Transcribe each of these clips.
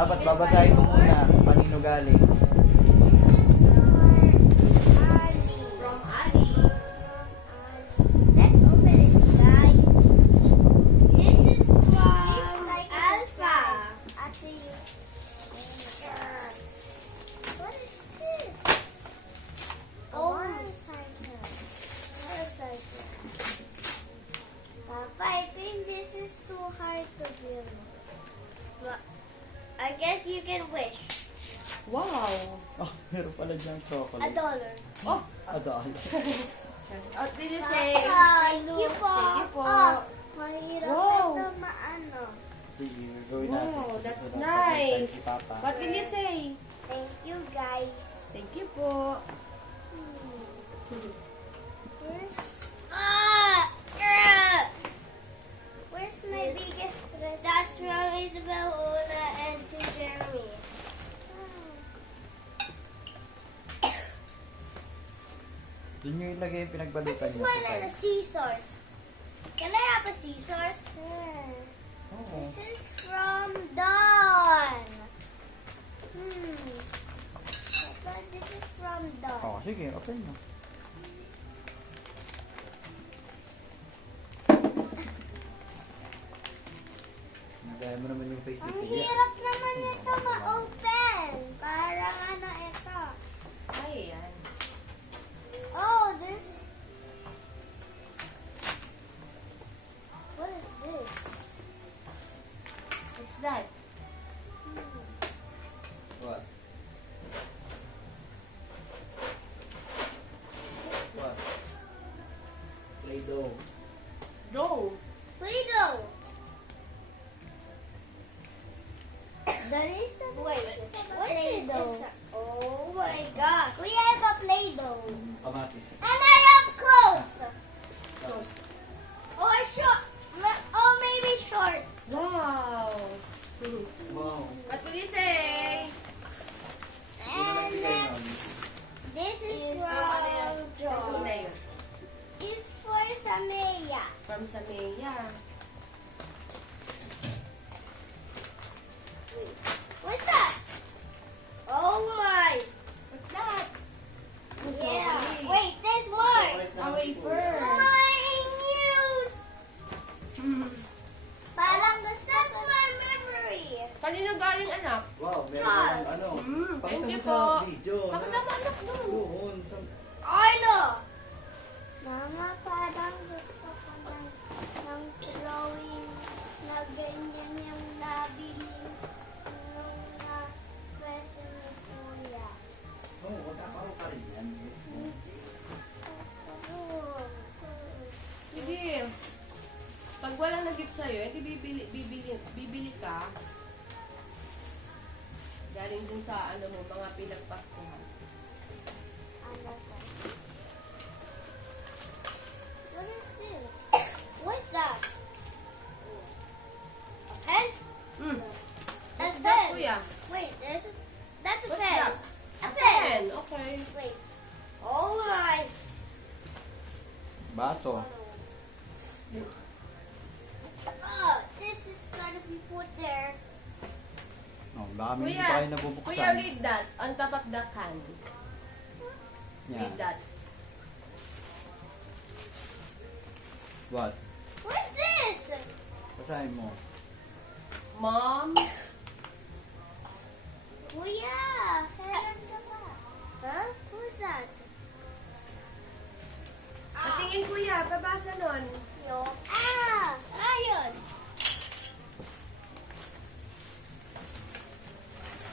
Dapat babasahin mo muna kung kanino galing. This is for Ali. From Ali. Let's open it, guys. This is from Alpha. What is this? Oh, motorcycle. Motorcycle. Papa, I think this is too hard to build. But I guess you can wish. Wow. Oh, meron pala dyan $1. chocolate. Oh. Adal. What did you say? Thank you po. Thank you po. Oh, mahirap Wow. ito maano. Sige, gawin natin. Wow, that's Susunod, nice. si Papa. What will you say? Thank you, guys. Thank you po. Where's my biggest present? That's from Isabel, Una, and to Jeremy. Doon nyo ilagay yung I pinagbalutan just nyo. wanted a scissors. Can I have a scissors? Oo. This is from Dawn. Papa, this is from Dawn. Oh, sige, open mo. Nagaya mo naman yung face Ang ni Kuya. hirap naman ito ma-open. Parang ano ito. Ay, yan. Oh, there's... What is this? What's that? What? What? Play-Doh. No. Play-Doh. That is the... Wait, what is this? Oh my God. We have a Play-Doh. Kamatis. And I have clothes. Sauce. Or short. Oh, maybe shorts. Wow. Wow. What will you say? And next, this is from Josh. Is for Samaya. From Samaya. What's that? Oh my. What's that? Yeah. Wait, there's more. A wafer. My news. Parang that's my memory. Kanino galing, anak? Wow, meron Trust. kang ano. Thank Pakita you mo sa po. video. Bakit ako anak mo? Doon, sa... I know. Mama, parang gusto ko ng drawing na ganyan yung nabili nung na-present ni Kuya. Oo, magkakaroon ka rin yan. Sige. Pag walang nag-gift sa'yo, edi bibili ka. Galing din sa ano mo, mga pinagpastuhan. Ano to? What is this? What's that? A pen? What's A that, pen. kuya? Wait, that's a What's pen. that? A pen. Pen, okay. Wait. Oh my. Baso. Oh, this is gonna be put there. Oh, baka may hindi Kuya, pa kayo kuya, nabubuksan. read that on top of the can. Yan. Read that. What? What's this? Basahin mo. Mom, Kuya, kailan ka ba? Huh? Who's that? patingin kuya, pabasa nun. No. Ayun.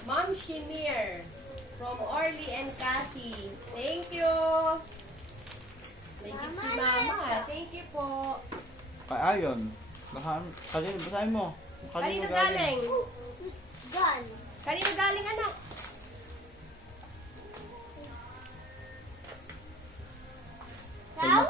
Mom Shimir from Orly and Cassie. Thank you. May gift si Mama, Mama. Thank you po. Kay Ayon. Basahin mo. Kanino galing? Gun. Kanino galing, anak? Now?